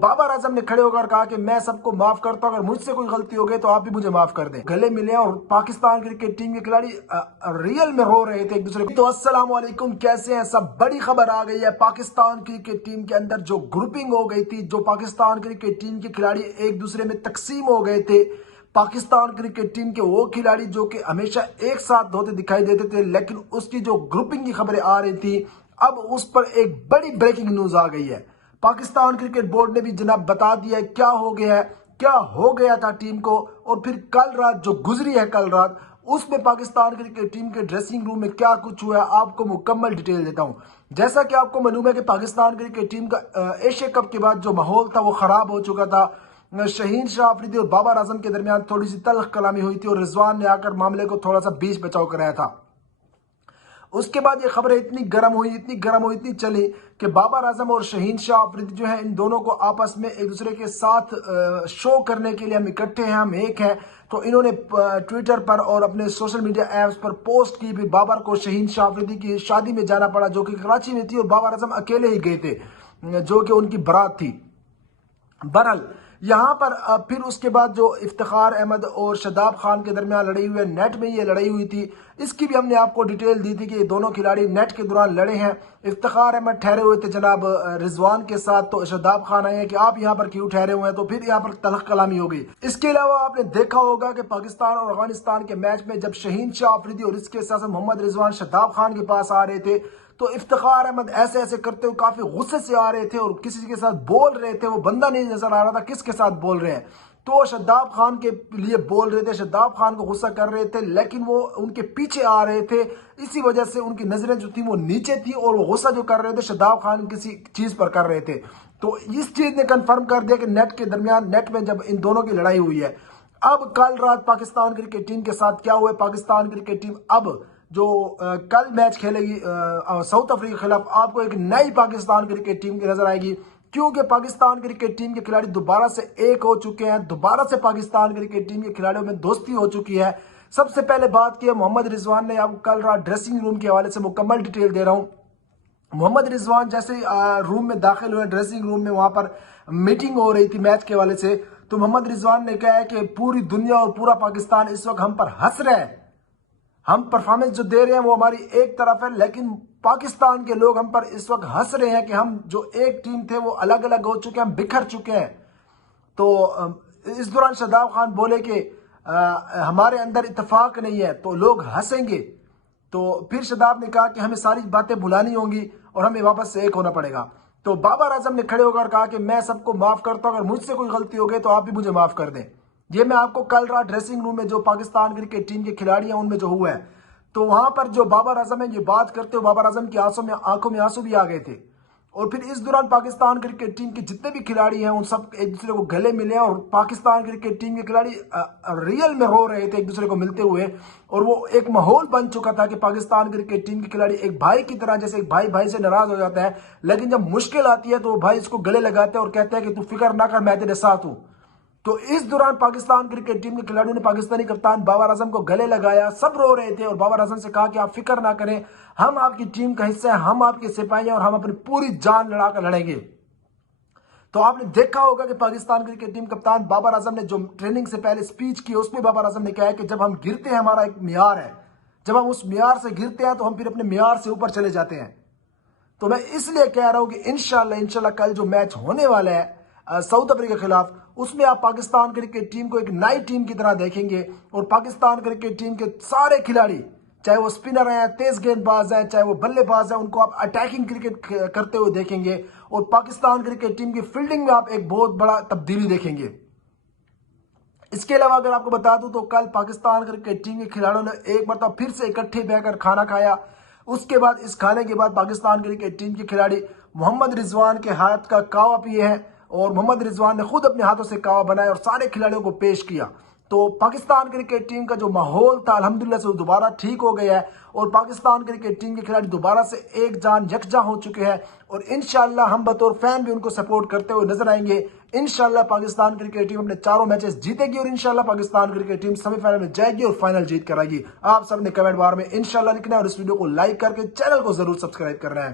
बाबर आजम ने खड़े होकर कहा कि मैं सबको माफ करता हूं, अगर मुझसे कोई गलती हो गई तो आप भी मुझे माफ कर दें। गले मिले और पाकिस्तान क्रिकेट टीम के खिलाड़ी रियल में रो रहे थे एक दूसरे को। तो अस्सलाम वालेकुम, कैसे हैं सब। बड़ी खबर आ गई है, पाकिस्तान क्रिकेट टीम के अंदर जो ग्रुपिंग हो गई थी, जो पाकिस्तान क्रिकेट टीम के खिलाड़ी एक दूसरे में तकसीम हो गए थे। पाकिस्तान क्रिकेट टीम के वो खिलाड़ी जो कि हमेशा एक साथ होते दिखाई देते थे, लेकिन उसकी जो ग्रुपिंग की खबरें आ रही थी, अब उस पर एक बड़ी ब्रेकिंग न्यूज आ गई है। पाकिस्तान क्रिकेट बोर्ड ने भी जनाब बता दिया है क्या हो गया है, क्या हो गया था टीम को। और फिर कल रात जो गुजरी है, कल रात उसमें पाकिस्तान क्रिकेट टीम के ड्रेसिंग रूम में क्या कुछ हुआ है, आपको मुकम्मल डिटेल देता हूं। जैसा कि आपको मालूम है कि पाकिस्तान क्रिकेट टीम का एशिया कप के बाद जो माहौल था वो खराब हो चुका था। शहीन शाह अफरीदी और बाबर आजम के दरमियान थोड़ी सी तल्ख कलामी हुई थी और रिजवान ने आकर मामले को थोड़ा सा बीच बचाव कराया था। उसके बाद ये खबरें इतनी गर्म हुई, इतनी चली कि बाबर आजम और शहीन शाह अफरीदी जो है, इन दोनों को आपस में एक दूसरे के साथ शो करने के लिए हम इकट्ठे हैं, हम एक हैं। तो इन्होंने ट्विटर पर और अपने सोशल मीडिया ऐप्स पर पोस्ट की भी। बाबर को शहीन शाह अफरीदी की शादी में जाना पड़ा जो कि कराची में थी, और बाबर आजम अकेले ही गए थे जो कि उनकी बारात थी। बहरहाल यहाँ पर फिर उसके बाद जो इफ्तिखार अहमद और शदाब खान के दरमियान लड़ाई हुई है, नेट में ये लड़ाई हुई थी, इसकी भी हमने आपको डिटेल दी थी कि ये दोनों खिलाड़ी नेट के दौरान लड़े हैं। इफ्तिखार अहमद ठहरे हुए थे जनाब रिजवान के साथ, तो शदाब खान आए हैं कि आप यहाँ पर क्यों ठहरे हुए हैं, तो फिर यहाँ पर तलख कलामी हो गई। इसके अलावा आपने देखा होगा कि पाकिस्तान और अफगानिस्तान के मैच में जब शहीन शाह अफरीदी और इसके साथ मोहम्मद रिजवान शदाब खान के पास आ रहे थे, तो इफ्तिखार अहमद ऐसे ऐसे करते हुए काफी गुस्से से आ रहे थे और किसी के साथ बोल रहे थे। वो बंदा नहीं नजर आ रहा था किसके साथ बोल रहे हैं, तो शदाब खान के लिए बोल रहे थे, शदाब खान को गुस्सा कर रहे थे, लेकिन वो उनके पीछे आ रहे थे। इसी वजह से उनकी नजरें जो थी वो नीचे थी और वो गुस्सा जो कर रहे थे शदाब खान किसी चीज पर कर रहे थे। तो इस चीज ने कंफर्म कर दिया कि नेट के दरमियान, नेट में जब इन दोनों की लड़ाई हुई है। अब कल रात पाकिस्तान क्रिकेट टीम के साथ क्या हुआ, पाकिस्तान क्रिकेट टीम अब जो कल मैच खेलेगी साउथ अफ्रीका के खिलाफ, आपको एक नई पाकिस्तान क्रिकेट टीम की नजर आएगी, क्योंकि पाकिस्तान क्रिकेट टीम के खिलाड़ी दोबारा से एक हो चुके हैं। दोबारा से पाकिस्तान क्रिकेट टीम के खिलाड़ियों में दोस्ती हो चुकी है। सबसे पहले बात की है मोहम्मद रिजवान ने, आपको कल रात ड्रेसिंग रूम के हवाले से मुकम्मल डिटेल दे रहा हूं। मोहम्मद रिजवान जैसे रूम में दाखिल हुए, ड्रेसिंग रूम में, वहां पर मीटिंग हो रही थी मैच के हवाले से, तो मोहम्मद रिजवान ने कहा है कि पूरी दुनिया और पूरा पाकिस्तान इस वक्त हम पर हंस रहे हैं। हम परफॉर्मेंस जो दे रहे हैं वो हमारी एक तरफ है, लेकिन पाकिस्तान के लोग हम पर इस वक्त हंस रहे हैं कि हम जो एक टीम थे वो अलग अलग हो चुके हैं, हम बिखर चुके हैं। तो इस दौरान शदाब खान बोले कि हमारे अंदर इत्तेफाक नहीं है तो लोग हंसेंगे। तो फिर शदाब ने कहा कि हमें सारी बातें भुलानी होंगी और हमें वापस से एक होना पड़ेगा। तो बाबर आजम ने खड़े होकर कहा कि मैं सबको माफ करता हूं, अगर मुझसे कोई गलती हो गई तो आप भी मुझे माफ कर दें। ये मैं आपको कल रात ड्रेसिंग रूम में जो पाकिस्तान क्रिकेट टीम के खिलाड़ी हैं उनमें जो हुआ है, तो वहां पर जो बाबर आजम है ये बात करते हुए बाबर आजम की आंखों में आंसू भी आ गए थे। और फिर इस दौरान पाकिस्तान क्रिकेट टीम के जितने भी खिलाड़ी हैं उन सब एक दूसरे को गले मिले और पाकिस्तान क्रिकेट टीम के खिलाड़ी रियल में रो रहे थे एक दूसरे को मिलते हुए। और वो एक माहौल बन चुका था कि पाकिस्तान क्रिकेट टीम के खिलाड़ी एक भाई की तरह, जैसे एक भाई भाई से नाराज हो जाता है, लेकिन जब मुश्किल आती है तो वो भाई इसको गले लगाते हैं और कहते हैं कि तू फिक्र ना कर, मैं तेरे साथ हूं। तो इस दौरान पाकिस्तान क्रिकेट टीम के खिलाड़ियों ने पाकिस्तानी कप्तान बाबर आजम को गले लगाया, सब रो रहे थे और बाबर आजम से कहा कि आप फिक्र ना करें, हम आपकी टीम का हिस्सा है, हम आपके सिपाही हैं और हम अपनी पूरी जान लड़ाकर लड़ेंगे। तो आपने देखा होगा कि पाकिस्तान क्रिकेट टीम कप्तान बाबर आजम ने जो ट्रेनिंग से पहले स्पीच की, उसमें बाबर आजम ने कहा है कि जब हम गिरते हैं हमारा एक मियार है, जब हम उस मियार से गिरते हैं तो हम फिर अपने मियार से ऊपर चले जाते हैं। तो मैं इसलिए कह रहा हूं कि इंशाल्लाह कल जो मैच होने वाला है साउथ अफ्रीका के खिलाफ, उसमें आप पाकिस्तान क्रिकेट टीम को एक नई टीम की तरह देखेंगे। और पाकिस्तान क्रिकेट टीम के सारे खिलाड़ी, चाहे वो स्पिनर हैं, तेज गेंदबाज हैं, चाहे वो बल्लेबाज हैं, उनको आप अटैकिंग क्रिकेट करते हुए देखेंगे। और पाकिस्तान क्रिकेट टीम की फील्डिंग में आप एक बहुत बड़ा तब्दीली देखेंगे। इसके अलावा अगर आपको बता दूं तो कल पाकिस्तान क्रिकेट टीम के खिलाड़ियों ने एक मरतबा फिर से इकट्ठे बैठकर खाना खाया। उसके बाद इस खाने के बाद पाकिस्तान क्रिकेट टीम के खिलाड़ी मोहम्मद रिजवान के हाथ का कावा पिए हैं और मोहम्मद रिजवान ने खुद अपने हाथों से कावा बनाया और सारे खिलाड़ियों को पेश किया। तो पाकिस्तान क्रिकेट टीम का जो माहौल था अल्हम्दुलिल्लाह से दोबारा ठीक हो गया है और पाकिस्तान क्रिकेट टीम के खिलाड़ी दोबारा से एक जान यकजा हो चुके हैं। और इंशाल्लाह हम बतौर फैन भी उनको सपोर्ट करते हुए नजर आएंगे। इंशाल्लाह पाकिस्तान क्रिकेट टीम अपने चारों मैचेस जीतेगी और इंशाल्लाह पाकिस्तान क्रिकेट टीम सेमीफाइनल में जाएगी और फाइनल जीत कर आएगी। आप सबने कमेंट बार में इंशाल्लाह लिखना है और इस वीडियो को लाइक करके चैनल को जरूर सब्सक्राइब करना है।